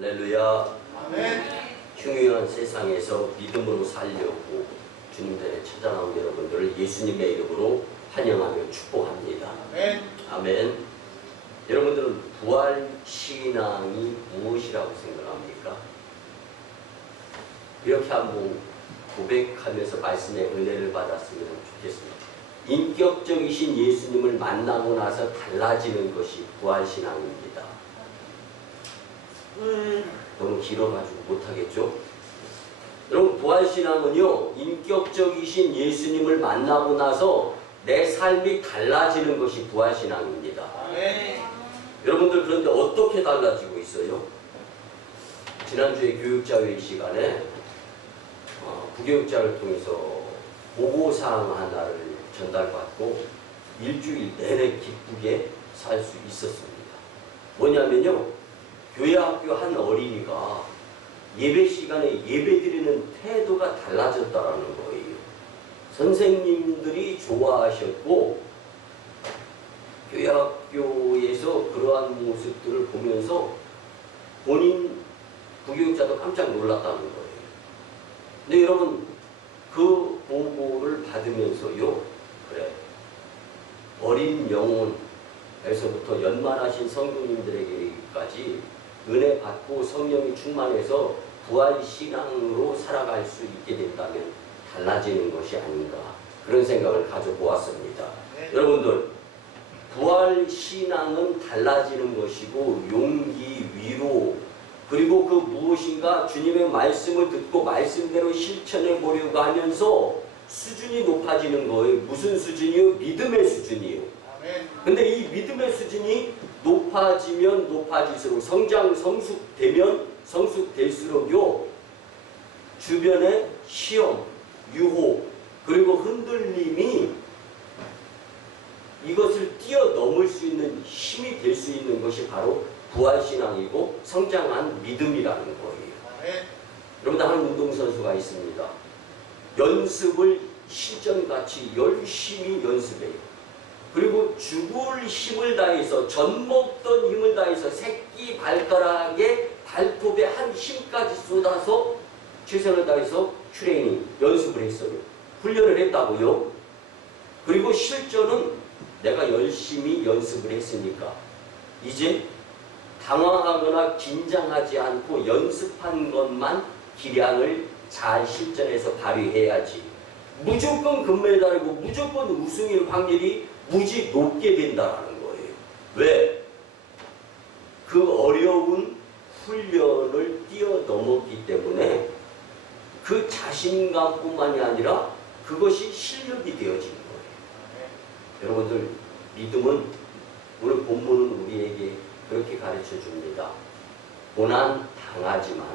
할렐루야. 아멘. 흉흉한 세상에서 믿음으로 살려고 주님들에 찾아나온 여러분들을 예수님의 이름으로 환영하며 축복합니다. 아멘. 아멘. 여러분들은 부활신앙이 무엇이라고 생각합니까? 이렇게 한번 고백하면서 말씀의 은혜를 받았으면 좋겠습니다. 인격적이신 예수님을 만나고 나서 달라지는 것이 부활신앙입니다. 너무 길어가지고 못하겠죠? 여러분, 부활신앙은요, 인격적이신 예수님을 만나고 나서 내 삶이 달라지는 것이 부활신앙입니다. 아멘. 여러분들, 그런데 어떻게 달라지고 있어요? 지난주에 교육자회 시간에 부교육자를 통해서 보고사항 하나를 전달받고 일주일 내내 기쁘게 살 수 있었습니다. 뭐냐면요, 교회학교 한 어린이가 예배 시간에 예배드리는 태도가 달라졌다라는 거예요. 선생님들이 좋아하셨고 교회학교에서 그러한 모습들을 보면서 본인 부교육자도 깜짝 놀랐다는 거예요. 근데 여러분, 그 보고를 받으면서요, 그래, 어린 영혼에서부터 연만하신 성도님들에게까지 은혜 받고 성령이 충만해서 부활신앙으로 살아갈 수 있게 된다면 달라지는 것이 아닌가, 그런 생각을 가져보았습니다. 네. 여러분들, 부활신앙은 달라지는 것이고 용기, 위로, 그리고 그 무엇인가 주님의 말씀을 듣고 말씀대로 실천해 보려고 하면서 수준이 높아지는 거예요. 무슨 수준이요? 믿음의 수준이요. 아멘. 근데 이 믿음의 수준이 높아지면 높아질수록, 성숙되면 성숙될수록요, 주변의 시험, 유혹, 그리고 흔들림이 이것을 뛰어넘을 수 있는 힘이 될 수 있는 것이 바로 부활신앙이고 성장한 믿음이라는 거예요. 아멘. 여러분, 한 운동선수가 있습니다. 연습을 실전같이 열심히 연습해요. 그리고 죽을 힘을 다해서, 젖먹던 힘을 다해서 새끼 발가락에 발톱에 한 힘까지 쏟아서 최선을 다해서 트레이닝, 연습을 했어요. 훈련을 했다고요. 그리고 실전은 내가 열심히 연습을 했으니까 이제 당황하거나 긴장하지 않고 연습한 것만 기량을 잘 실전해서 발휘해야지. 무조건 금메달이고 무조건 우승일 확률이 무지 높게 된다는 거예요. 왜? 그 어려운 훈련을 뛰어넘었기 때문에 그 자신감뿐만이 아니라 그것이 실력이 되어진 거예요. 여러분들, 믿음은, 오늘 본문은 우리에게 그렇게 가르쳐 줍니다. 고난 당하지만,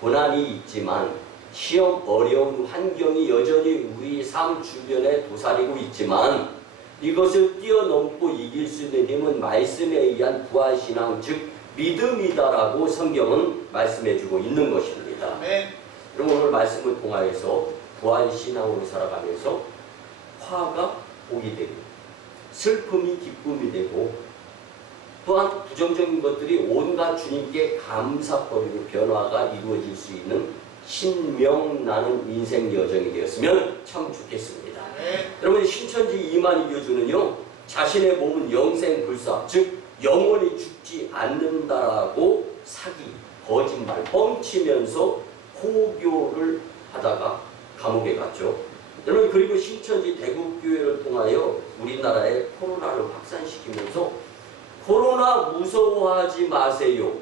고난이 있지만, 시험 어려운 환경이 여전히 우리 삶 주변에 도사리고 있지만 이것을 뛰어넘고 이길 수 있는 힘은 말씀에 의한 부활신앙, 즉 믿음이다라고 성경은 말씀해주고 있는 것입니다. 아멘. 그럼 오늘 말씀을 통하여서 부활신앙으로 살아가면서 화가 복이 되고 슬픔이 기쁨이 되고 또한 부정적인 것들이 온갖 주님께 감사거리로 변화가 이루어질 수 있는 신명나는 인생 여정이 되었으면 참 좋겠습니다. 네. 여러분, 신천지 이만희 교주는요, 자신의 몸은 영생불사, 즉 영원히 죽지 않는다라고 사기, 거짓말, 뻥치면서 호교를 하다가 감옥에 갔죠. 여러분, 그리고 신천지 대국교회를 통하여 우리나라에 코로나를 확산시키면서 코로나 무서워하지 마세요.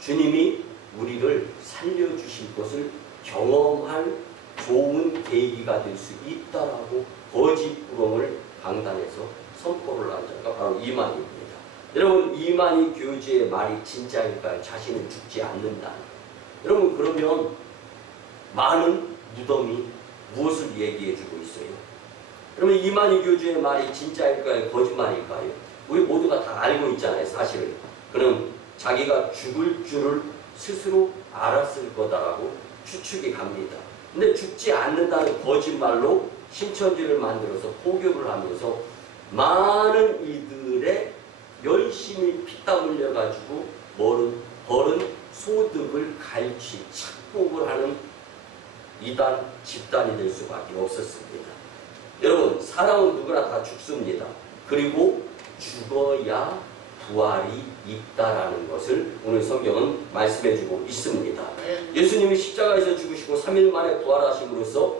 주님이 우리를 살려주실 것을 경험할 좋은 계기가 될 수 있다라고 거짓부렁을 강단에서 선포를 한 자가 바로 이만희입니다. 여러분, 이만희 교주의 말이 진짜일까요? 자신은 죽지 않는다. 여러분, 그러면 많은 무덤이 무엇을 얘기해주고 있어요? 여러분, 이만희 교주의 말이 진짜일까요? 거짓말일까요? 우리 모두가 다 알고 있잖아요, 사실을. 그는 자기가 죽을 줄을 스스로 알았을 거다라고 추측이 갑니다. 근데 죽지 않는다는 거짓말로 신천지를 만들어서 포교를 하면서 많은 이들의 열심히 피땀 흘려가지고 벌은 소득을 갈취, 착복을 하는 이단, 집단이 될 수밖에 없었습니다. 여러분, 사람은 누구나 다 죽습니다. 그리고 죽어야 부활이 있다라는 것을 오늘 성경은 말씀해주고 있습니다. 예수님이 십자가에서 죽으시고 3일 만에 부활하심으로써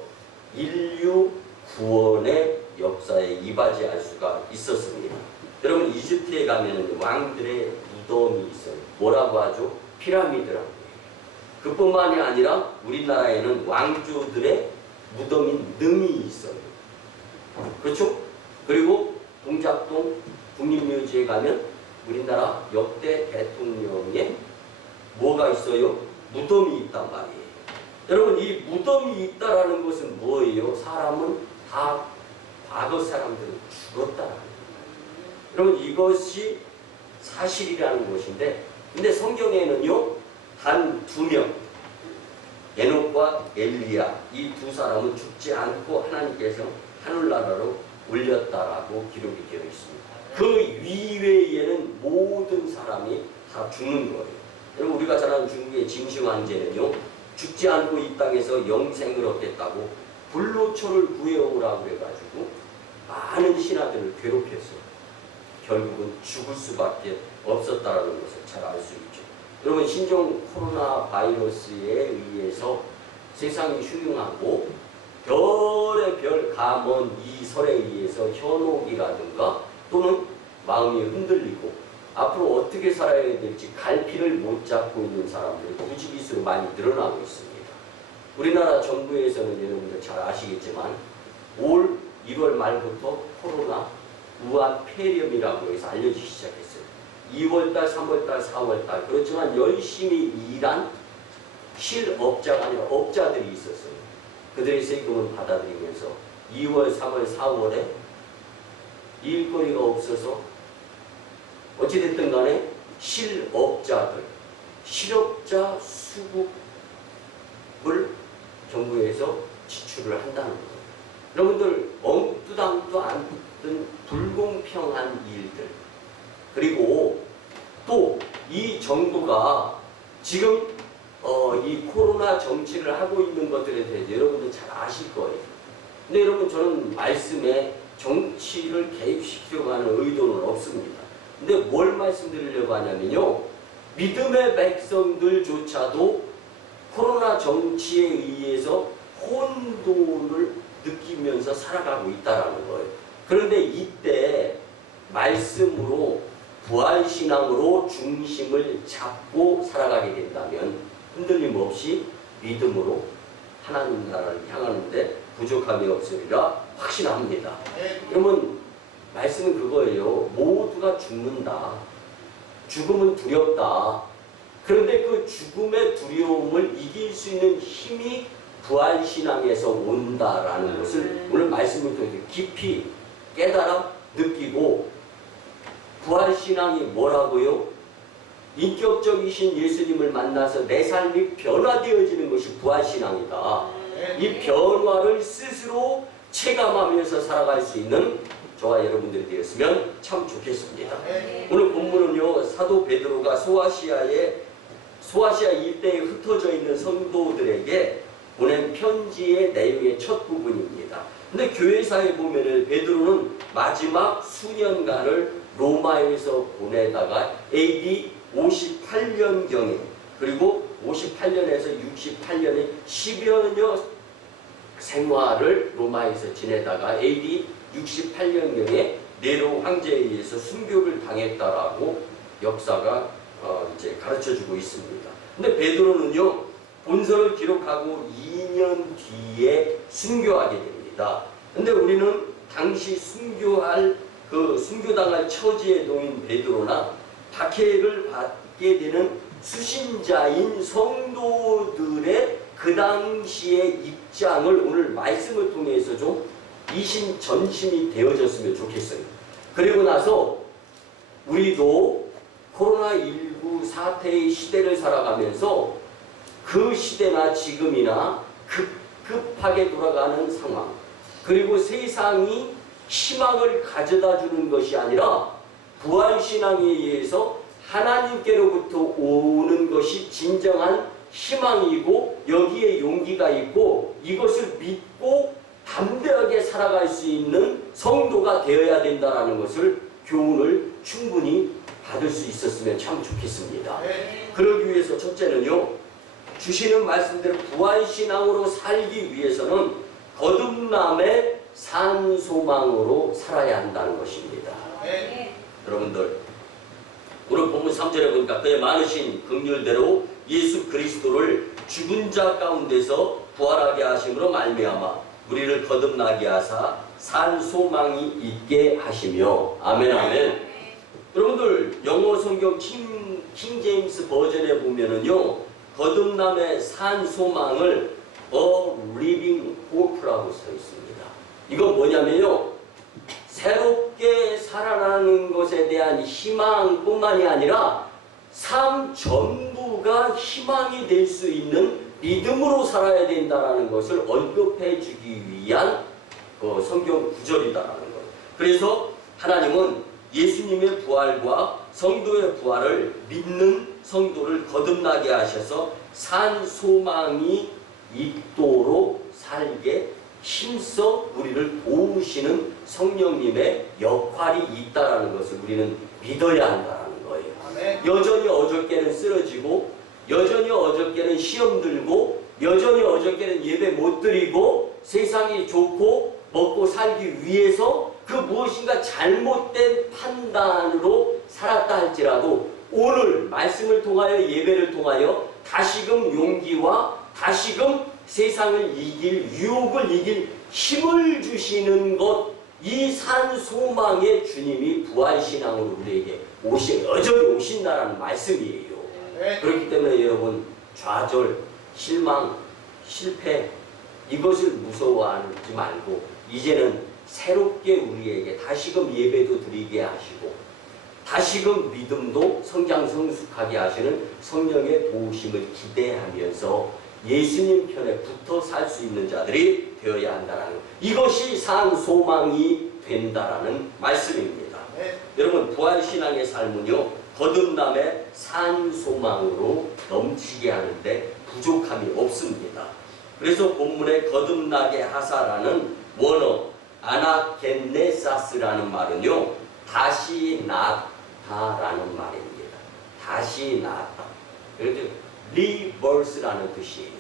인류 구원의 역사에 이바지할 수가 있었습니다. 여러분, 이집트에 가면 왕들의 무덤이 있어요. 뭐라고 하죠? 피라미드라고 해요. 그뿐만이 아니라 우리나라에는 왕조들의 무덤인 능이 있어요. 그렇죠? 그리고 동작동 국립묘지에 가면 우리나라 역대 대통령의 뭐가 있어요? 무덤이 있단 말이에요. 여러분, 이 무덤이 있다라는 것은 뭐예요? 사람은 다 과거 사람들은 죽었다라는 거예요. 여러분, 이것이 사실이라는 것인데, 근데 성경에는요, 단 2명, 에녹과 엘리야, 이 2사람은 죽지 않고 하나님께서 하늘나라로 올렸다라고 기록이 되어 있습니다. 그 이외에는 모든 사람이 다 죽는 거예요. 여러분, 우리가 잘 아는 중국의 징시 황제는요, 죽지 않고 이 땅에서 영생을 얻겠다고 불로초를 구해오라고 해가지고 많은 신하들을 괴롭혔어요. 결국은 죽을 수밖에 없었다는 것을 잘 알 수 있죠. 여러분, 신종 코로나 바이러스에 의해서 세상이 흉흉하고 별의 별 감언 이 설에 의해서 현혹이라든가 또는 마음이 흔들리고 앞으로 어떻게 살아야 될지 갈피를 못 잡고 있는 사람들이 부지기수로 많이 늘어나고 있습니다. 우리나라 정부에서는 여러분들 잘 아시겠지만 올 1월 말부터 코로나 우한 폐렴이라고 해서 알려지기 시작했어요. 2월달, 3월달, 4월달 그렇지만 열심히 일한 실업자가 아니라 업자들이 있었어요. 그들의 세금을 받아들이면서 2월, 3월, 4월에 일거리가 없어서 어찌됐든 간에 실업자들, 실업자 수급을 정부에서 지출을 한다는 거예요. 여러분들, 엉뚱함도 않던 불공평한 일들, 그리고 또 이 정부가 지금 이 코로나 정치를 하고 있는 것들에 대해서 여러분들 잘 아실 거예요. 근데 여러분, 저는 말씀에 정치를 개입시키려고 하는 의도는 없습니다. 근데 뭘 말씀드리려고 하냐면요, 믿음의 백성들조차도 코로나 정치에 의해서 혼돈을 느끼면서 살아가고 있다는 거예요. 그런데 이때 말씀으로 부활신앙으로 중심을 잡고 살아가게 된다면 흔들림 없이 믿음으로 하나님 나라를 향하는데 부족함이 없으리라 확신합니다. 그러면 말씀은 그거예요. 모두가 죽는다. 죽음은 두렵다. 그런데 그 죽음의 두려움을 이길 수 있는 힘이 부활신앙에서 온다라는 것을 오늘 말씀을 통해서 깊이 깨달아 느끼고, 부활신앙이 뭐라고요? 인격적이신 예수님을 만나서 내 삶이 변화되어지는 것이 부활신앙이다. 이 변화를 스스로 체감하면서 살아갈 수 있는 저와 여러분들이 되었으면 참 좋겠습니다. 오늘 본문은요, 사도 베드로가 소아시아 일대에 흩어져 있는 성도들에게 보낸 편지의 내용의 첫 부분입니다. 근데 교회사에 보면은 베드로는 마지막 수년간을 로마에서 보내다가 AD 58년경에, 그리고 58년에서 68년에 10여년 생활을 로마에서 지내다가 AD 68년경에 네로 황제에 의해서 순교를 당했다라고 역사가 이제 가르쳐주고 있습니다. 근데 베드로는요, 본서를 기록하고 2년 뒤에 순교하게 됩니다. 근데 우리는 당시 순교당할 처지에 놓인 베드로나 박해를 받게 되는 수신자인 성도들의 그 당시의 입장을 오늘 말씀을 통해서 좀 이심전심이 되어졌으면 좋겠어요. 그리고 나서 우리도 코로나19 사태의 시대를 살아가면서 그 시대나 지금이나 급하게 돌아가는 상황, 그리고 세상이 희망을 가져다 주는 것이 아니라 부활신앙에 의해서 하나님께로부터 오는 것이 진정한 희망이고 여기에 용기가 있고 이것을 믿고 담대하게 살아갈 수 있는 성도가 되어야 된다는 것을 교훈을 충분히 받을 수 있었으면 참 좋겠습니다. 그러기 위해서 첫째는요, 주시는 말씀대로 부활신앙으로 살기 위해서는 거듭남의 산소망으로 살아야 한다는 것입니다. 여러분들, 오늘 본문 3절에 보니까 그의 많으신 긍휼대로 예수 그리스도를 죽은 자 가운데서 부활하게 하심으로 말미암아 우리를 거듭나게 하사 산 소망이 있게 하시며. 아멘, 아멘. 여러분들, 영어 성경 킹 제임스 버전에 보면은요, 거듭남의 산 소망을 A Living Hope라고 써 있습니다. 이건 뭐냐면요, 새롭게 살아나는 것에 대한 희망뿐만이 아니라 삶 전부가 희망이 될 수 있는 믿음으로 살아야 된다는 것을 언급해 주기 위한 성경 구절이다라는 거예요. 그래서 하나님은 예수님의 부활과 성도의 부활을 믿는 성도를 거듭나게 하셔서 산 소망이 있도록 살게 힘써 우리를 도우시는 성령님의 역할이 있다라는 것을 우리는 믿어야 한다는 거예요. 아멘. 여전히 어저께는 쓰러지고, 여전히 어저께는 시험 들고, 여전히 어저께는 예배 못 드리고, 세상이 좋고 먹고 살기 위해서 그 무엇인가 잘못된 판단으로 살았다 할지라도 오늘 말씀을 통하여, 예배를 통하여 다시금 용기와 다시금 세상을 이길, 유혹을 이길 힘을 주시는 것, 이 산 소망의 주님이 부활신앙으로 우리에게 여전히 오신다라는 말씀이에요. 그렇기 때문에 여러분, 좌절, 실망, 실패, 이것을 무서워하지 말고 이제는 새롭게 우리에게 다시금 예배도 드리게 하시고 다시금 믿음도 성장성숙하게 하시는 성령의 도우심을 기대하면서 예수님 편에 붙어 살 수 있는 자들이 되어야 한다는 것, 이것이 산 소망이 된다라는 말씀입니다. 여러분, 부활신앙의 삶은요, 거듭남의 산 소망으로 넘치게 하는데 부족함이 없습니다. 그래서 본문에 거듭나게 하사라는 원어 아나겐네사스라는 말은요, 다시 낳다라는 말입니다. 다시 낳다. 그래서 리버스라는 뜻이에요.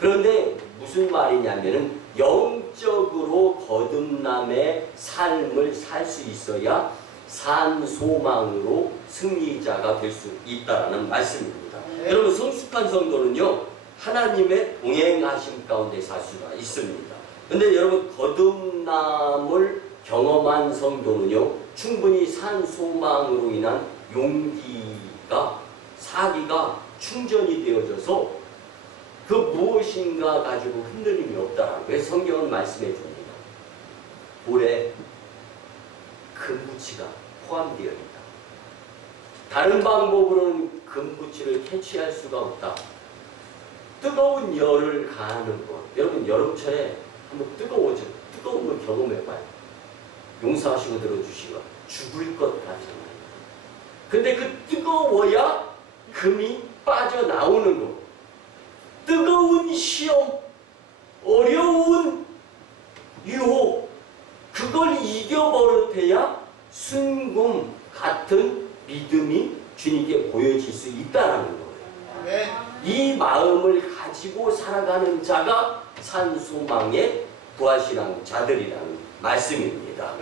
그런데 무슨 말이냐면은 영적으로 거듭남의 삶을 살 수 있어야 산 소망으로 승리자가 될 수 있다라는 말씀입니다. 여러분, 성숙한 성도는요, 하나님의 동행하심 가운데 살 수가 있습니다. 근데 여러분, 거듭남을 경험한 성도는요, 충분히 산 소망으로 인한 용기가, 사기가 충전이 되어져서 그 무엇인가 가지고 흔들림이 없다라는 거예요. 성경은 말씀해 줍니다. 볼에 금붙이가 포함되어 있다. 다른 방법으로는 금붙이를 캐치할 수가 없다. 뜨거운 열을 가하는 것. 여러분, 여름철에 한번 뜨거운 걸 경험해봐요. 용서하시고 들어주시고 죽을 것 같잖아요. 근데 그 뜨거워야 금이 빠져나오는 거. 뜨거운 시험, 어려운 유혹, 그걸 이겨버릇해야 순금 같은 믿음이 주님께 보여질 수 있다는 거예요. 이 마음을 가지고 살아가는 자가 산소망의 부활신앙 자들이라는 말씀입니다.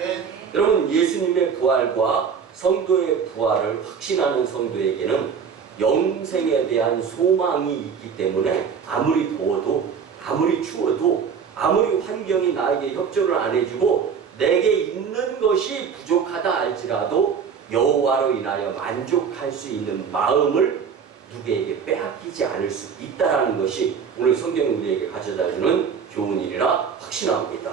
여러분, 예수님의 부활과 성도의 부활을 확신하는 성도에게는 영생에 대한 소망이 있기 때문에 아무리 더워도, 아무리 추워도, 아무리 환경이 나에게 협조를 안 해주고 내게 있는 것이 부족하다 할지라도 여호와로 인하여 만족할 수 있는 마음을 누구에게 빼앗기지 않을 수 있다는 것이 오늘 성경이 우리에게 가져다주는 교훈이라 확신합니다.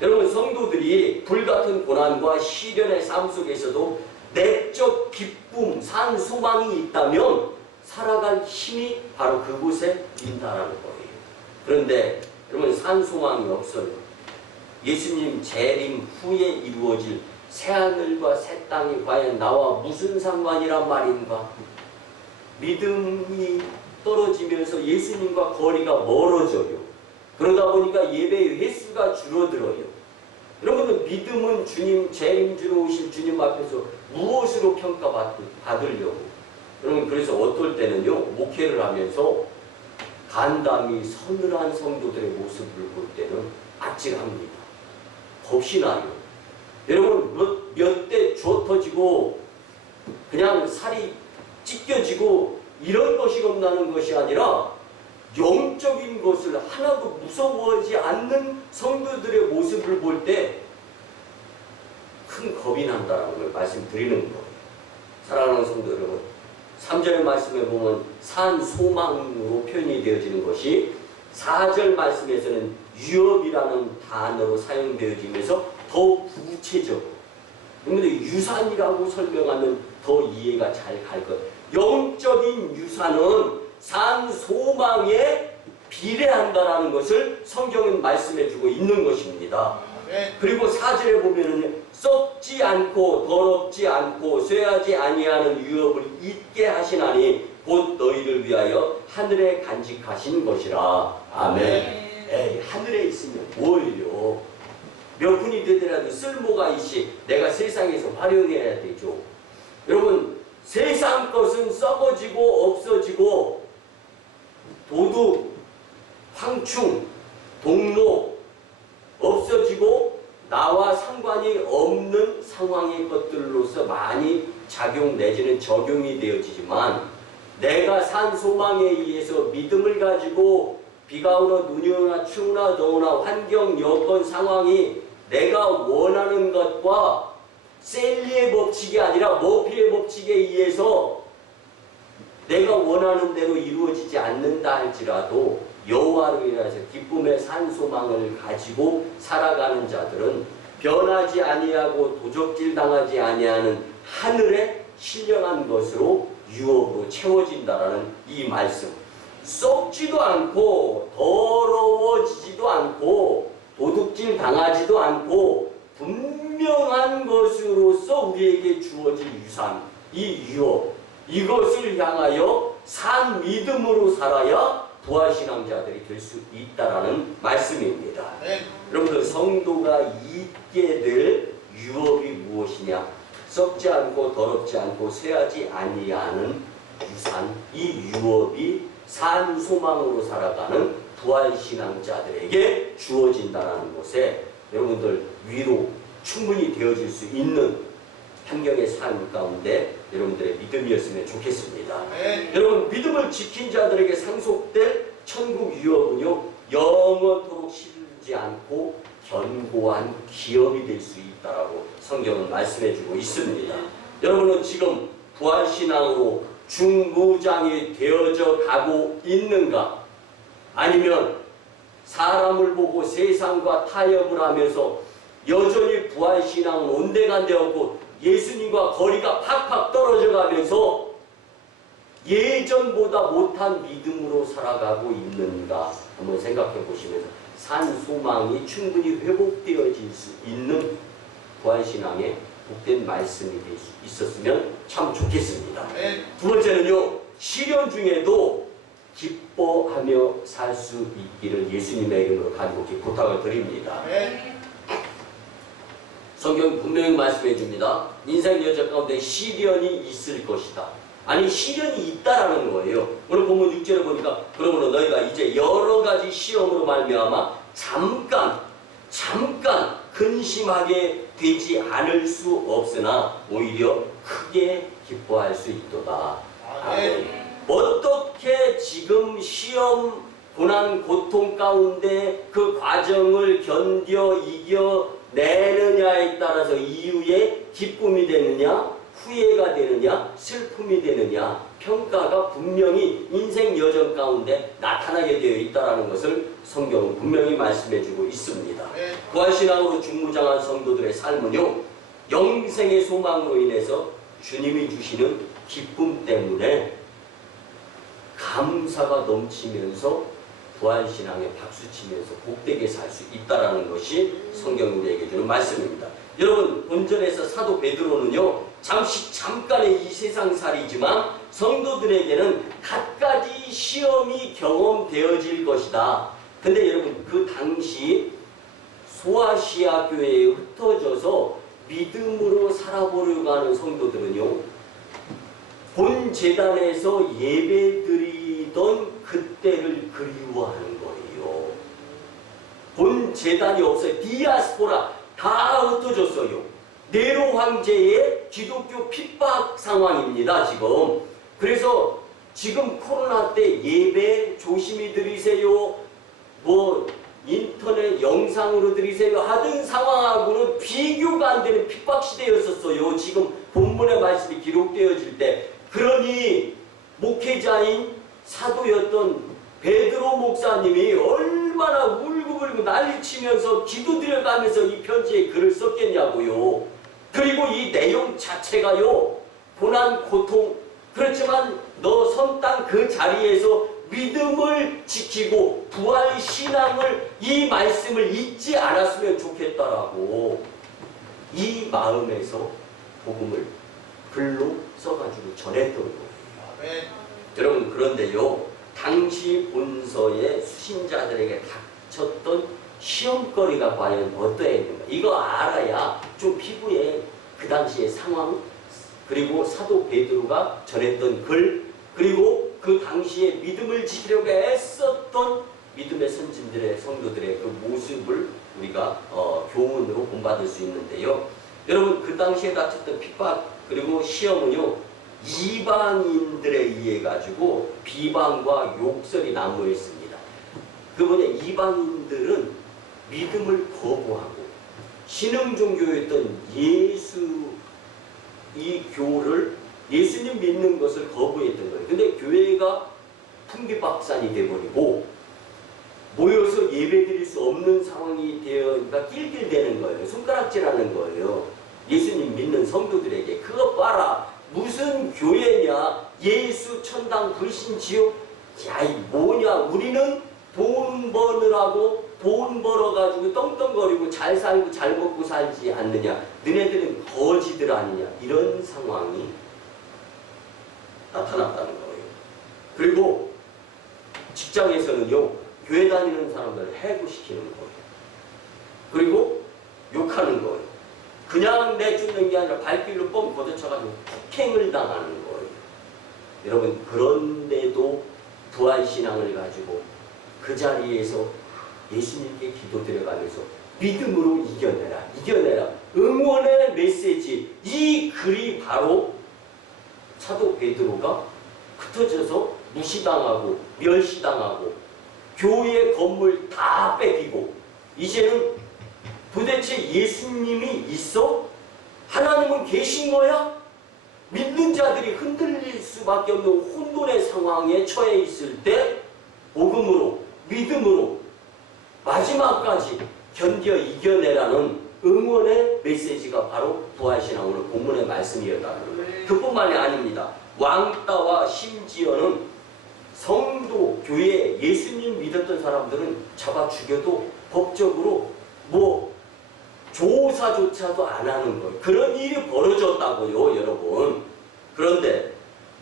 여러분, 성도들이 불같은 고난과 시련의 삶 속에서도 내적 기쁨, 산 소망이 있다면 살아갈 힘이 바로 그곳에 있다라는 거예요. 그런데 여러분, 산 소망이 없어요. 예수님 재림 후에 이루어질 새하늘과 새 땅이 과연 나와 무슨 상관이란 말인가? 믿음이 떨어지면서 예수님과 거리가 멀어져요. 그러다 보니까 예배의 횟수가 줄어들어요. 여러분들, 믿음은 주님, 재림주로 오실 주님 앞에서 무엇으로 평가받으려고? 여러분, 그래서 어떨 때는요, 목회를 하면서 간담이 서늘한 성도들의 모습을 볼 때는 아찔합니다. 겁이 나요. 여러분, 몇 대 줘 터지고 그냥 살이 찢겨지고 이런 것이 겁나는 것이 아니라 영적인 것을 하나도 무서워하지 않는 성도들의 모습을 볼 때 큰 겁이 난다는 걸 말씀드리는 거예요. 사랑하는 성도 여러분, 3절 말씀에 보면 산 소망으로 표현이 되어지는 것이 4절 말씀에서는 유업이라는 단어로 사용되어지면서 더 구체적으로, 그런데 유산이라고 설명하면 더 이해가 잘 갈 거예요. 영적인 유산은 산 소망에 비례한다라는 것을 성경은 말씀해주고 있는 것입니다. 그리고 4절에 보면은 썩지 않고 더럽지 않고 쇠하지 아니하는 유업을 잊게 하시나니 곧 너희를 위하여 하늘에 간직하신 것이라. 아멘. 에이, 하늘에 있으면 뭘요? 몇 분이 되더라도 쓸모가 있이 내가 세상에서 활용해야 되죠. 여러분, 세상 것은 썩어지고 없어지고 도둑, 황충, 동로 없어지고 나와 상관이 없는 상황의 것들로서 많이 작용 내지는 적용이 되어지지만, 내가 산 소망에 의해서 믿음을 가지고 비가 오나 눈이 오나 추우나 더우나 환경, 여건, 상황이 내가 원하는 것과 셀리의 법칙이 아니라 머피의 법칙에 의해서 내가 원하는 대로 이루어지지 않는다 할지라도 여호와로 인하여서 기쁨의 산 소망을 가지고 살아가는 자들은 변하지 아니하고 도적질 당하지 아니하는 하늘에 신령한 것으로 유업으로 채워진다라는 이 말씀. 썩지도 않고 더러워지지도 않고 도둑질 당하지도 않고 분명한 것으로서 우리에게 주어진 유산, 이 유업, 이것을 향하여 산 믿음으로 살아야 부활신앙자들이 될 수 있다라는 말씀입니다. 여러분들, 성도가 잊게 될 유업이 무엇이냐? 썩지 않고 더럽지 않고 쇠하지 아니하는 유산, 이 유업이 산 소망으로 살아가는 부활신앙자들에게 주어진다는 것에 여러분들 위로 충분히 되어질 수 있는 환경의 삶 가운데 여러분들의 믿음이었으면 좋겠습니다. 여러분, 믿음을 지킨 자들에게 상속될 천국 유업은요, 영원토록 시들지 않고 견고한 기업이 될 수 있다라고 성경은 말씀해주고 있습니다. 여러분은 지금 부활신앙으로 중무장이 되어져 가고 있는가? 아니면 사람을 보고 세상과 타협을 하면서 여전히 부활신앙은 온데간데없고 예수님과 거리가 팍팍 떨어져 가면서 예전보다 못한 믿음으로 살아가고 있는가 한번 생각해 보시면서 산 소망이 충분히 회복되어질 수 있는 부활신앙의 복된 말씀이 될 수 있었으면 참 좋겠습니다. 두 번째는요, 시련 중에도 기뻐하며 살 수 있기를 예수님의 이름으로 간곡히 부탁을 드립니다. 성경이 분명히 말씀해 줍니다. 인생 여정 가운데 시련이 있을 것이다. 아니, 시련이 있다라는 거예요. 오늘 본문 6절에 보니까 그러므로 너희가 이제 여러 가지 시험으로 말미암아 잠깐 근심하게 되지 않을 수 없으나 오히려 크게 기뻐할 수 있도다. 아멘. 어떻게 지금 시험, 고난, 고통 가운데 그 과정을 견뎌 이겨내느냐에 따라서 이후에 기쁨이 되느냐, 후회가 되느냐, 슬픔이 되느냐, 평가가 분명히 인생 여정 가운데 나타나게 되어 있다는 것을 성경은 분명히 말씀해주고 있습니다. 부활신앙으로 중무장한 성도들의 삶은요, 영생의 소망으로 인해서 주님이 주시는 기쁨 때문에 감사가 넘치면서 부활신앙에 박수치면서 복되게 살 수 있다는 것이 성경이 우리에게 주는 말씀입니다. 여러분 본전에서 사도 베드로는요 잠깐의 이 세상살이지만 성도들에게는 갖가지 시험이 경험되어질 것이다. 근데 여러분 그 당시 소아시아 교회에 흩어져서 믿음으로 살아보려고 하는 성도들은요 본 제단에서 예배드리던 그때를 그리워하는 거예요. 본 제단이 없어요. 디아스포라 다 흩어졌어요. 네로 황제의 기독교 핍박 상황입니다. 지금. 그래서 지금 코로나 때 예배 조심히 드리세요. 뭐 인터넷 영상으로 드리세요 하던 상황하고는 비교가 안 되는 핍박 시대였었어요. 지금 본문의 말씀이 기록되어질 때. 그러니 목회자인 사도였던 베드로 목사님이 얼마나 울고불고 난리치면서 기도드려가면서 이 편지에 글을 썼겠냐고요. 그리고 이 내용 자체가요 고난 고통 그렇지만 너 선땅 그 자리에서 믿음을 지키고 부활 신앙을 이 말씀을 잊지 않았으면 좋겠다라고 이 마음에서 복음을 글로 써가지고 전했던 거예요. 여러분 그런데요 당시 본서의 수신자들에게 닥쳤던 시험거리가 과연 어떠했는가 이거 알아야 좀 피부에 그 당시의 상황 그리고 사도 베드로가 전했던 글 그리고 그 당시에 믿음을 지키려고 애썼던 믿음의 선진들의 성도들의 그 모습을 우리가 교훈으로 본받을 수 있는데요. 여러분 그 당시에 닥쳤던 핍박 그리고 시험은요 이방인들에 의해 가지고 비방과 욕설이 난무했습니다. 그 뭐냐 이방인들은 믿음을 거부하고 신흥 종교였던 예수 이 교를 예수님 믿는 것을 거부했던 거예요. 근데 교회가 풍비박산이 돼버리고 모여서 예배드릴 수 없는 상황이 되어니까 낄낄대는 거예요. 손가락질하는 거예요. 예수님 믿는 성도들에게 그거 봐라. 무슨 교회냐. 예수 천당 불신 지옥. 야, 이 뭐냐. 우리는 돈 버느라고 돈 벌어가지고 떵떵거리고 잘 살고 잘 먹고 살지 않느냐. 너네들은 거지들 아니냐. 이런 상황이 나타났다는 거예요. 그리고 직장에서는요. 교회 다니는 사람들을 해고시키는 거예요. 그리고 욕하는 거예요. 그냥 내쫓는 게 아니라 발길로 뻥 걷어쳐가지고 폭행을 당하는 거예요. 여러분 그런데도 부활신앙을 가지고 그 자리에서 예수님께 기도드려가면서 믿음으로 이겨내라. 이겨내라. 응원의 메시지. 이 글이 바로 사도 베드로가 흩어져서 무시당하고 멸시당하고 교회 건물 다 뺏기고 이제는 도대체 예수님이 있어? 하나님은 계신 거야? 믿는 자들이 흔들릴 수밖에 없는 혼돈의 상황에 처해 있을 때 복음으로 믿음으로 마지막까지 견뎌 이겨내라는 응원의 메시지가 바로 부활신앙 오늘 본문의 말씀이었다는 거예요. 그뿐만이 아닙니다. 왕따와 심지어는 성도, 교회, 예수님 믿었던 사람들은 잡아 죽여도 법적으로 뭐 조사조차도 안 하는 거예요. 그런 일이 벌어졌다고요, 여러분. 그런데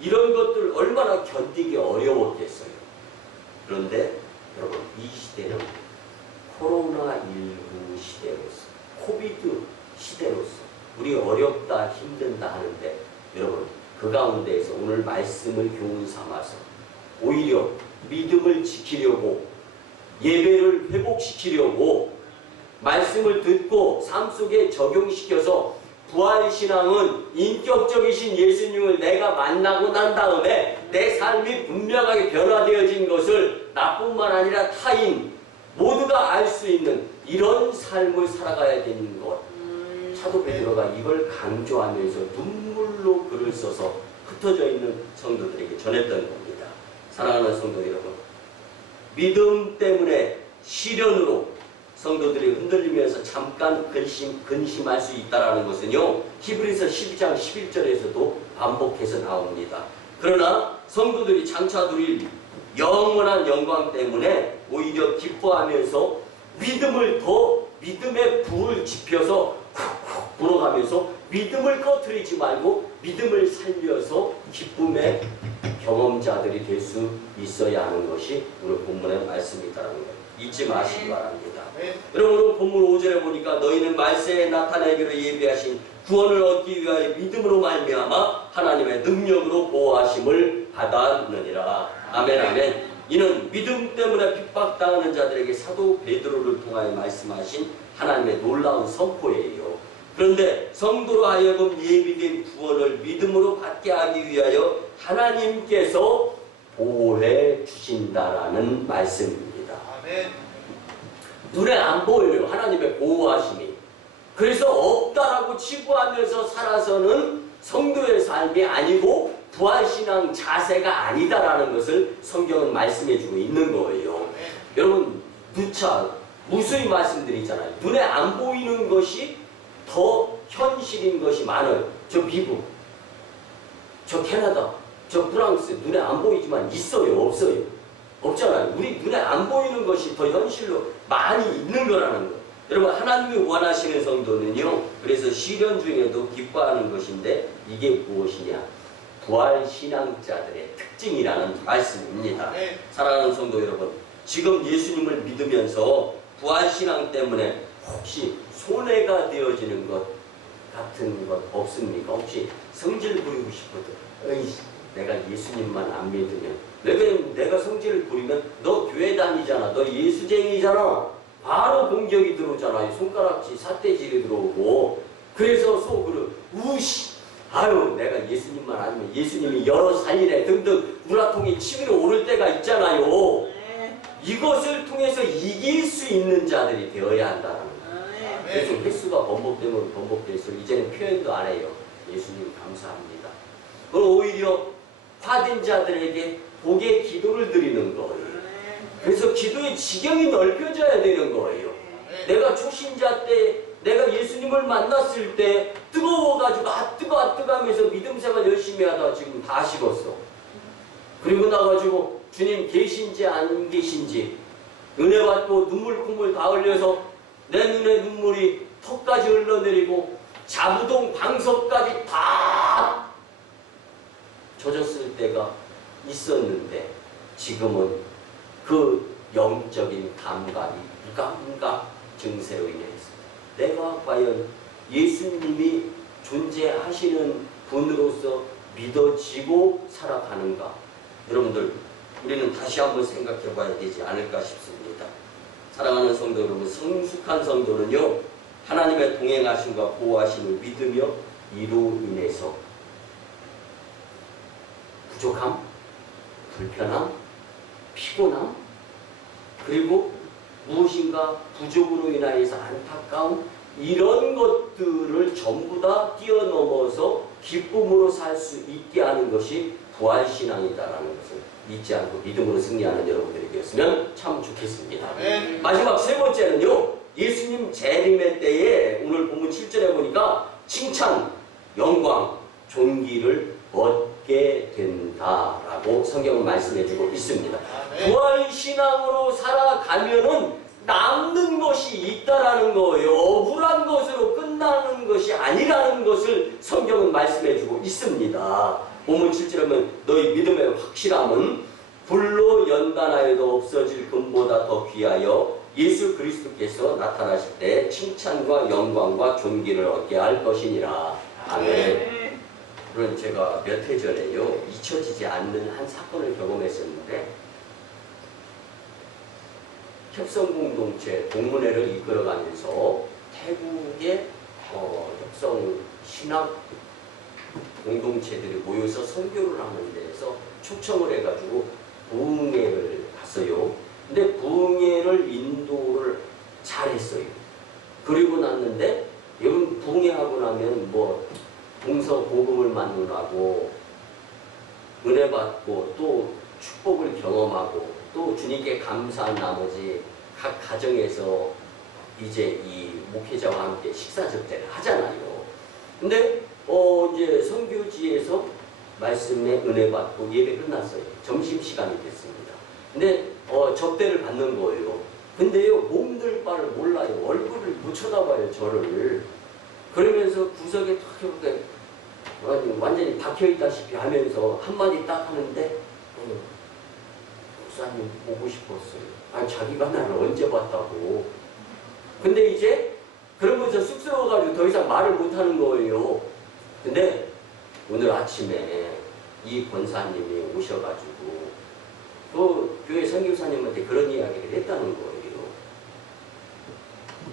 이런 것들 얼마나 견디기 어려웠겠어요. 그런데 여러분 이 시대는 코로나19 시대로서 코비드 시대로서 우리 어렵다 힘든다 하는데 여러분 그 가운데에서 오늘 말씀을 교훈 삼아서 오히려 믿음을 지키려고 예배를 회복시키려고 말씀을 듣고 삶 속에 적용시켜서 부활신앙은 인격적이신 예수님을 내가 만나고 난 다음에 내 삶이 분명하게 변화되어진 것을 나뿐만 아니라 타인 모두가 알 수 있는 이런 삶을 살아가야 되는 것. 사도 베드로가 이걸 강조하면서 눈물로 글을 써서 흩어져 있는 성도들에게 전했던 겁니다. 사랑하는 성도 여러분, 믿음 때문에 시련으로 성도들이 흔들리면서 잠깐 근심할 수 있다는 것은요 히브리서 12장 11절에서도 반복해서 나옵니다. 그러나 성도들이 장차 누릴 영원한 영광 때문에 오히려 기뻐하면서 믿음을 더 믿음의 불을 지펴서 쿡쿡 불어가면서 믿음을 꺼트리지 말고 믿음을 살려서 기쁨의 경험자들이 될 수 있어야 하는 것이 오늘 본문의 말씀이라는 걸 잊지 마시기 바랍니다. 여러분 오늘 본문 5절에 보니까 너희는 말세에 나타내기로 예비하신 구원을 얻기 위하여 믿음으로 말미암아 하나님의 능력으로 보호하심을 받았느니라. 아멘 아멘. 이는 믿음 때문에 핍박당하는 자들에게 사도 베드로를 통하여 말씀하신 하나님의 놀라운 선포예요. 그런데 성도로 하여금 예비된 구원을 믿음으로 받게 하기 위하여 하나님께서 보호해 주신다라는 말씀입니다. 아멘. 눈에 안 보여요. 하나님의 보호하심이. 그래서 없다라고 치부하면서 살아서는 성도의 삶이 아니고 부활신앙 자세가 아니다라는 것을 성경은 말씀해주고 있는 거예요. 여러분 누차 무수히 말씀드리잖아요. 눈에 안 보이는 것이 더 현실인 것이 많아요. 저 미국, 저 캐나다, 저 프랑스 눈에 안 보이지만 있어요? 없어요? 없잖아요. 우리 눈에 안 보이는 것이 더 현실로 많이 있는 거라는 거. 여러분 하나님이 원하시는 성도는요. 그래서 시련 중에도 기뻐하는 것인데 이게 무엇이냐? 부활신앙자들의 특징이라는 말씀입니다. 사랑하는 성도 여러분, 지금 예수님을 믿으면서 부활신앙 때문에 혹시 손해가 되어지는 것 같은 것 없습니까? 혹시 성질 부리고 싶어도 내가 예수님만 안 믿으면 내가 성질을 부리면 너 교회 다니잖아, 너 예수쟁이잖아, 바로 공격이 들어오잖아요. 손가락질 삿대질이 들어오고. 그래서 속으로 우씨 아유 내가 예수님만 아니면 예수님이 열어 살리네 등등 우라통이 치밀어 오를 때가 있잖아요. 이것을 통해서 이길 수 있는 자들이 되어야 한다는 거예요. 그래서 횟수가 번복되면 번복될수록 이제는 표현도 안 해요. 예수님 감사합니다. 그럼 오히려 화된 자들에게 복의 기도를 드리는 거예요. 그래서 기도의 지경이 넓혀져야 되는 거예요. 내가 초신자 때 내가 예수님을 만났을 때 뜨거워가지고 뜨거 하면서 믿음 생활 열심히 하다가 지금 다 식었어. 그리고 나가지고 주님 계신지 안 계신지 은혜 받고 눈물 콧물 다 흘려서 내 눈에 눈물이 턱까지 흘러내리고 자부동 방석까지 다 젖었을 때가 있었는데 지금은 그 영적인 감각이 무감각 증세로 인해서 내가 과연 예수님이 존재하시는 분으로서 믿어지고 살아가는가? 여러분들 우리는 다시 한번 생각해 봐야 되지 않을까 싶습니다. 사랑하는 성도 여러분, 성숙한 성도는요 하나님의 동행하심과 보호하심을 믿으며 이로 인해서 부족함, 불편함, 피곤함, 그리고 무엇인가 부족으로 인하여서 안타까움, 이런 것들을 전부 다 뛰어넘어서 기쁨으로 살 수 있게 하는 것이 부활신앙이다라는 것을 잊지 않고 믿음으로 승리하는 여러분들이 되었으면 참 좋겠습니다. 마지막 세 번째는요, 예수님 재림의 때에 오늘 본문 7절에 보니까 칭찬, 영광, 존귀를 얻게 된다라고 성경은 말씀해주고 있습니다. 부활신앙으로 살아가면은 남는 것이 있다라는 거예요. 억울한 것으로 끝나는 것이 아니라는 것을 성경은 말씀해주고 있습니다. 본문 7절에 보면 너희 믿음의 확실함은 불로 연단하여도 없어질 금보다 더 귀하여 예수 그리스도께서 나타나실 때 칭찬과 영광과 존귀를 얻게 할 것이니라. 아멘. 그런 제가 몇 해 전에요 잊혀지지 않는 한 사건을 경험했었는데, 협성공동체 동문회를 이끌어가면서 태국의 협성 신학 공동체들이 모여서 선교를 하는 데에서 초청을 해가지고 부흥회를 갔어요. 근데 부흥회를 인도를 잘했어요. 그리고 났는데 여러분 부흥회하고 나면 뭐 동서 복음을 만나고 은혜 받고 또 축복을 경험하고 또 주님께 감사한 나머지 각 가정에서 이제 이 목회자와 함께 식사 접대를 하잖아요. 근데 이제 선교지에서 말씀에 은혜 받고 예배 끝났어요. 점심시간이 됐습니다. 근데 접대를 받는 거예요. 근데요 몸둘 바를 몰라요. 얼굴을 못 쳐다봐요 저를. 그러면서 구석에 탁 이렇게 완전히 박혀있다시피 하면서 한마디 딱 하는데 목사님 보고 싶었어요. 아니 자기가 나를 언제 봤다고. 근데 이제 그러면서 쑥스러워가지고 더 이상 말을 못하는 거예요. 근데 오늘 아침에 이 권사님이 오셔가지고 그 교회 선교사님한테 그런 이야기를 했다는 거예요.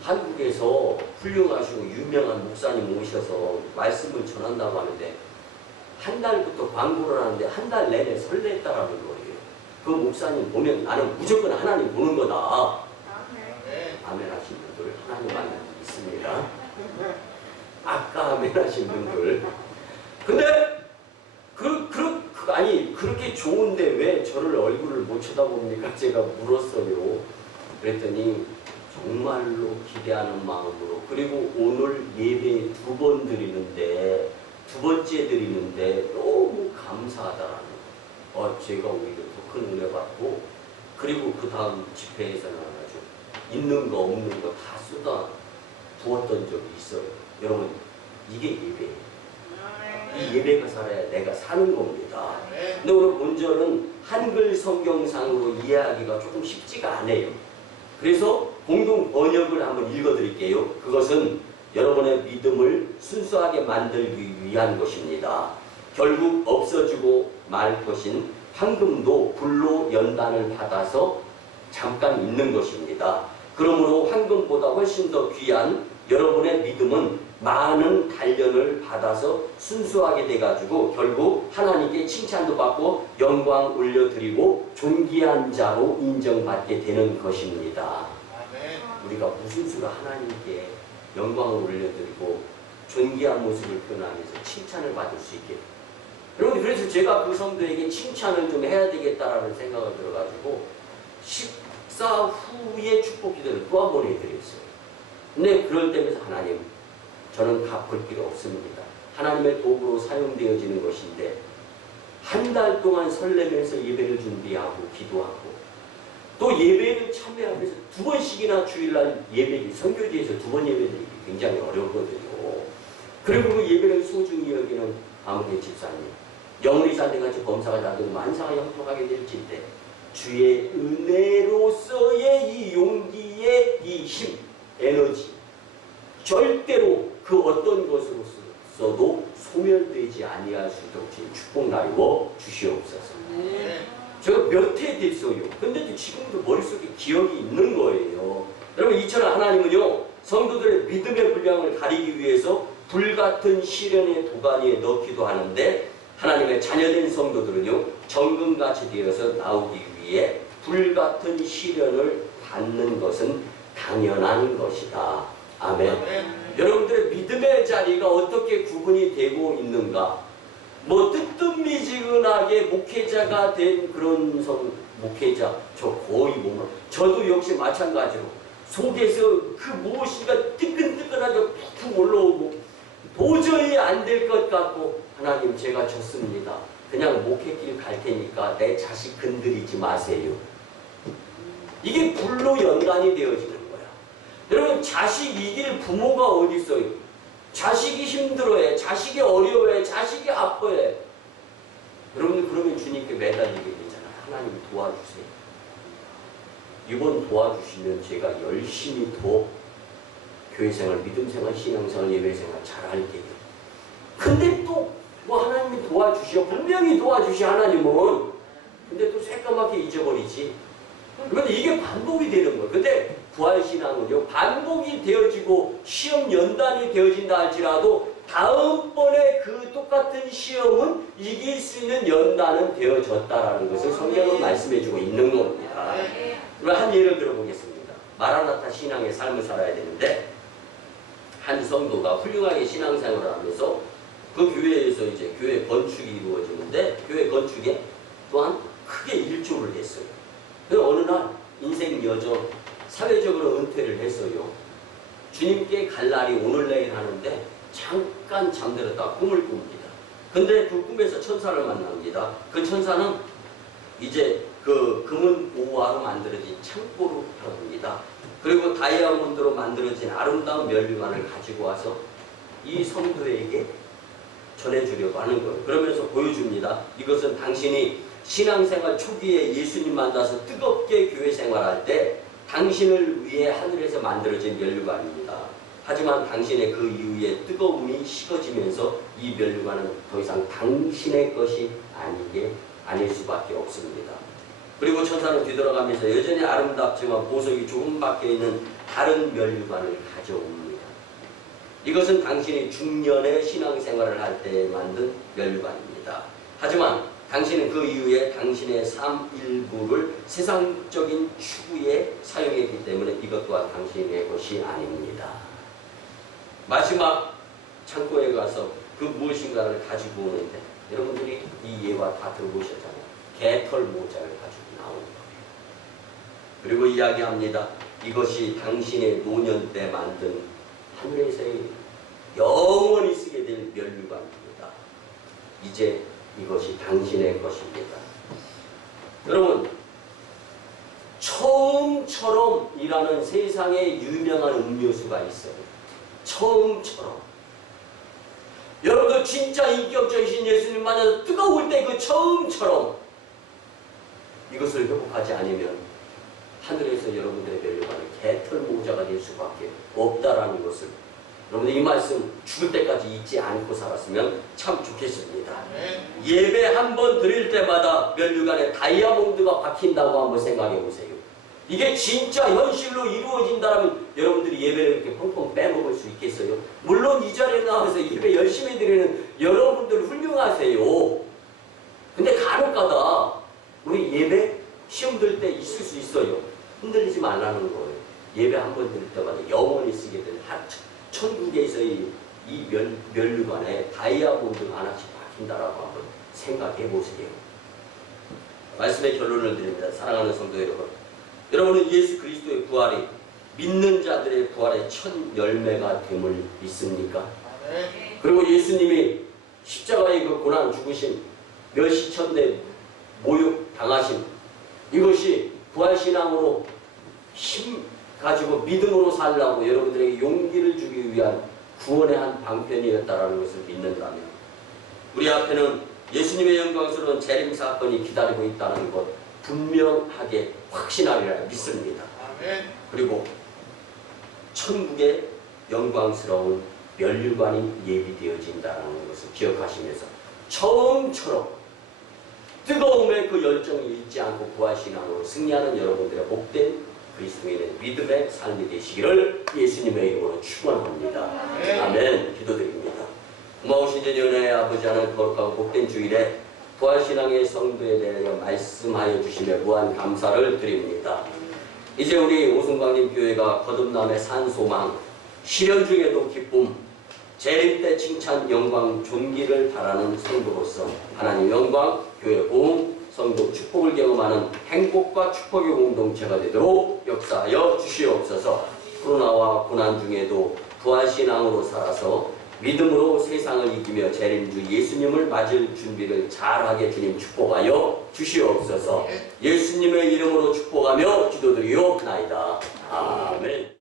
한국에서 훌륭하시고 유명한 목사님 오셔서 말씀을 전한다고 하는데 한 달부터 광고를 하는데 한 달 내내 설렜다라는 거예요. 그 목사님 보면 나는 무조건 하나님 보는 거다. 아멘 하신 분들 하나님 안에 있습니다. 아까 아멘 하신 분들. 근데 아니 그렇게 좋은데 왜 저를 얼굴을 못 쳐다봅니까? 제가 물었어요. 그랬더니 정말로 기대하는 마음으로, 그리고 오늘 예배 2번 드리는데 2번째 드리는데 너무 감사하다라는 제가 오히려 더 큰 은혜 받고, 그리고 그 다음 집회에서는 아주 있는 거 없는 거 다 쏟아 부었던 적이 있어요. 여러분 이게 예배예요. 이 예배가 살아야 내가 사는 겁니다. 근데 오늘 본절은 한글 성경상으로 이해하기가 조금 쉽지가 않아요. 그래서 공동 번역을 한번 읽어드릴게요. 그것은 여러분의 믿음을 순수하게 만들기 위한 것입니다. 결국 없어지고 말 것인 황금도 불로 연단을 받아서 잠깐 있는 것입니다. 그러므로 황금보다 훨씬 더 귀한 여러분의 믿음은 많은 단련을 받아서 순수하게 돼가지고 결국 하나님께 칭찬도 받고 영광 올려드리고 존귀한 자로 인정받게 되는 것입니다. 우리가 무슨 수로 하나님께 영광을 올려드리고 존귀한 모습을 표현하면서 칭찬을 받을 수 있게. 여러분, 그래서 제가 그 성도에게 칭찬을 좀 해야 되겠다라는 생각을 들어가지고 식사 후에 축복 기도를 또 한 번 해드렸어요. 근데 그럴 때면서 하나님, 저는 갚을 필요 없습니다. 하나님의 도구로 사용되어지는 것인데 한 달 동안 설레면서 예배를 준비하고 기도하고 또 예배를 참여하면서 2번씩이나 주일날 예배를, 선교지에서 2번 예배드리기 굉장히 어렵거든요. 그리고 그 예배를 소중히 여기는 아무개 집사님, 영원히 산대같이 범사가 나도 만사가 형통하게 될진데 주의 은혜로서의 이 용기의 이 힘, 에너지 절대로 그 어떤 것으로서도 소멸되지 아니할 수 있도록 축복 나누어 주시옵소서. 제가 몇 해 됐어요. 근데 지금도 머릿속에 기억이 있는 거예요. 여러분, 이처럼 하나님은요, 성도들의 믿음의 분량을 가리기 위해서 불같은 시련의 도가니에 넣기도 하는데, 하나님의 자녀된 성도들은요, 정금같이 되어서 나오기 위해 불같은 시련을 받는 것은 당연한 것이다. 아멘. 여러분들의 믿음의 자리가 어떻게 구분이 되고 있는가? 뭐 뜨뜻미지근하게 목회자가 된 그런 목회자, 저 거의 못, 저도 역시 마찬가지로 속에서 그 무엇인가 뜨끈뜨끈하게 푹 올라오고 도저히 안 될 것 같고, 하나님 제가 졌습니다. 그냥 목회길 갈 테니까 내 자식 건드리지 마세요. 이게 불로 연관이 되어지는 거야. 여러분, 자식 이길 부모가 어디 있어요? 자식이 힘들어해, 자식이 어려워해, 자식이 아파해. 여러분들 그러면 주님께 매달리게 되잖아요. 하나님 도와주세요. 이번 도와주시면 제가 열심히 더 교회생활, 믿음생활, 신앙생활, 예배생활 잘할게요. 근데 또 뭐 하나님이 도와주시오. 분명히 도와주시 하나님은. 근데 또 새까맣게 잊어버리지. 그런데 이게 반복이 되는 거예요. 근데 부활신앙은요, 반복이 되어지고 시험 연단이 되어진다 할지라도 다음번에 그 똑같은 시험은 이길 수 있는 연단은 되어졌다라는 것을 성경은 말씀해주고 있는 겁니다. 그럼 한 예를 들어보겠습니다. 마라나타 신앙의 삶을 살아야 되는데, 한 성도가 훌륭하게 신앙생활을 하면서 그 교회에서 이제 교회 건축이 이루어지는데, 교회 건축에 또한 크게 일조를 했어요. 그래서 어느 날 인생 여정, 사회적으로 은퇴를 했어요. 주님께 갈 날이 오늘 내일 하는데 잠깐 잠들었다 꿈을 꿉니다. 근데 그 꿈에서 천사를 만납니다. 그 천사는 이제 그 금은 보화로 만들어진 창고로 들어갑니다. 그리고 다이아몬드로 만들어진 아름다운 멸류관을 가지고 와서 이 성도에게 전해주려고 하는 거예요. 그러면서 보여줍니다. 이것은 당신이 신앙생활 초기에 예수님 만나서 뜨겁게 교회 생활할 때 당신을 위해 하늘에서 만들어진 면류관입니다. 하지만 당신의 그 이후에 뜨거움이 식어지면서 이 면류관은 더 이상 당신의 것이 아닐 수밖에 없습니다. 그리고 천사는 뒤돌아가면서 여전히 아름답지만 보석이 조금 밖에 있는 다른 면류관을 가져옵니다. 이것은 당신이 중년의 신앙생활을 할 때 만든 면류관입니다. 하지만 당신은 그 이후에 당신의 삶 일부를 세상적인 추구에 사용했기 때문에 이것 또한 당신의 것이 아닙니다. 마지막 창고에 가서 그 무엇인가를 가지고 오는데 여러분들이 이 예와 다 들어보셨잖아요. 개털 모자를 가지고 나오는 거예요. 그리고 이야기합니다. 이것이 당신의 노년 때 만든 하늘에서의 영원히 쓰게 될 면류관입니다. 이제 이것이 당신의 것입니다. 여러분, 처음처럼이라는 세상에 유명한 음료수가 있어요. 처음처럼. 여러분들 진짜 인격적이신 예수님 만나서 뜨거울 때 그 처음처럼 이것을 회복하지 않으면 하늘에서 여러분들의 면류관은 개털 모자가 될 수밖에 없다라는 것을 여러분들 이 말씀 죽을 때까지 잊지 않고 살았으면 참 좋겠습니다. 예배 한 번 드릴 때마다 면류관에 다이아몬드가 박힌다고 한번 생각해 보세요. 이게 진짜 현실로 이루어진다면 여러분들이 예배를 이렇게 펑펑 빼먹을 수 있겠어요? 물론 이 자리에 나와서 예배 열심히 드리는 여러분들 훌륭하세요. 근데 간혹가다 우리 예배 시험 들 때 있을 수 있어요. 흔들리지 말라는 거예요. 예배 한 번 드릴 때마다 영원히 쓰게 될 천국에서의 이 면류관에 다이아몬드가 하나씩 박힌다라고 한번 생각해 보세요. 말씀의 결론을 드립니다. 사랑하는 성도 여러분. 여러분은 예수 그리스도의 부활이 믿는 자들의 부활의 첫 열매가 됨을 믿습니까? 그리고 예수님이 십자가의 그 고난 죽으심, 멸시천대 모욕 당하심, 이것이 부활신앙으로 힘 가지고 믿음으로 살라고 여러분들에게 용기를 주기 위한 구원의 한 방편이었다라는 것을 믿는다면 우리 앞에는 예수님의 영광스러운 재림 사건이 기다리고 있다는 것 분명하게 확신하리라 믿습니다. 그리고 천국의 영광스러운 면류관이 예비되어진다는 것을 기억하시면서 처음처럼 뜨거움의 그 열정을 잊지 않고 부활신앙으로 승리하는 여러분들의 복된 그리스도인의 믿음의 삶이 되시기를 예수님의 이름으로 축원합니다. 아멘. 기도드립니다. 고마우신 연의 아버지 하나님, 거룩하고 복된 주일에 부활신앙의 성도에 대하여 말씀하여 주시며 무한 감사를 드립니다. 이제 우리 오순강림 교회가 거듭남의 산소망, 시련 중에도 기쁨, 재림 때 칭찬, 영광, 존귀를 바라는 성도로서 하나님 영광, 교회 보험, 성도 축복을 경험하는 행복과 축복의 공동체가 되도록 역사하여 주시옵소서. 코로나와 고난 중에도 부활신앙으로 살아서 믿음으로 세상을 이기며 재림주 예수님을 맞을 준비를 잘하게 주님 축복하여 주시옵소서. 예수님의 이름으로 축복하며 기도드리옵나이다. 아멘.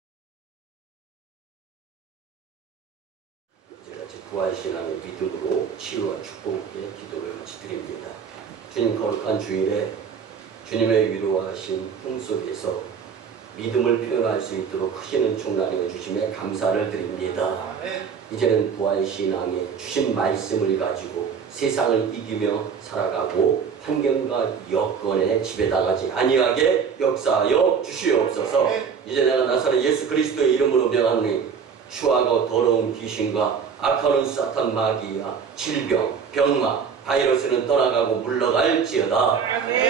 이제같이 부활신앙의 믿음으로 치유와 축복의 기도를 같이 드립니다. 주님, 거룩한 주일에 주님의 위로하신 꿈 속에서 믿음을 표현할 수 있도록 크신 은총 나누어 주심에 감사를 드립니다. 이제는 부활신앙에 주신 말씀을 가지고 세상을 이기며 살아가고 환경과 여건에 지배당하지 아니하게 역사하여 주시옵소서. 이제 내가 나사렛 예수 그리스도의 이름으로 명하노니 추하고 더러운 귀신과 악하는 사탄 마귀와 질병, 병마, 바이러스는 떠나가고 물러갈지어다.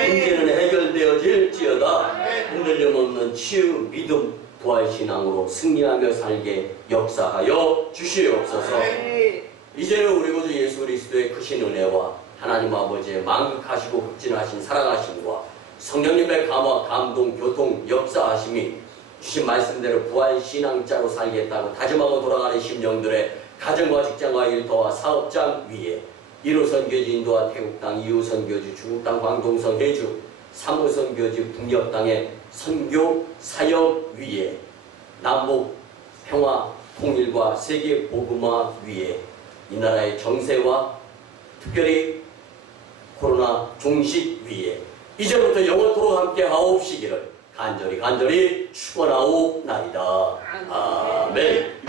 문제는 해결되어질지어다. 흔들림 없는 치유, 믿음, 부활신앙으로 승리하며 살게 역사하여 주시옵소서. 이제는 우리 구주 예수 그리스도의 크신 은혜와 하나님 아버지의 만극하시고 흑진하신 사랑하심과 성령님의 감화, 감동, 교통, 역사하심이 주신 말씀대로 부활신앙자로 살겠다고 다짐하고 돌아가는 심령들의 가정과 직장과 일터와 사업장 위에 1호 선교지 인도와 태국 땅, 2호 선교지 중국 땅, 광동성 해주, 3호 선교지 북녘 땅의 선교 사역 위에 남북 평화 통일과 세계 복음화 위에 이 나라의 정세와 특별히 코로나 종식 위에 이제부터 영원토록 함께 하옵시기를 간절히 축원하옵나이다. 아멘.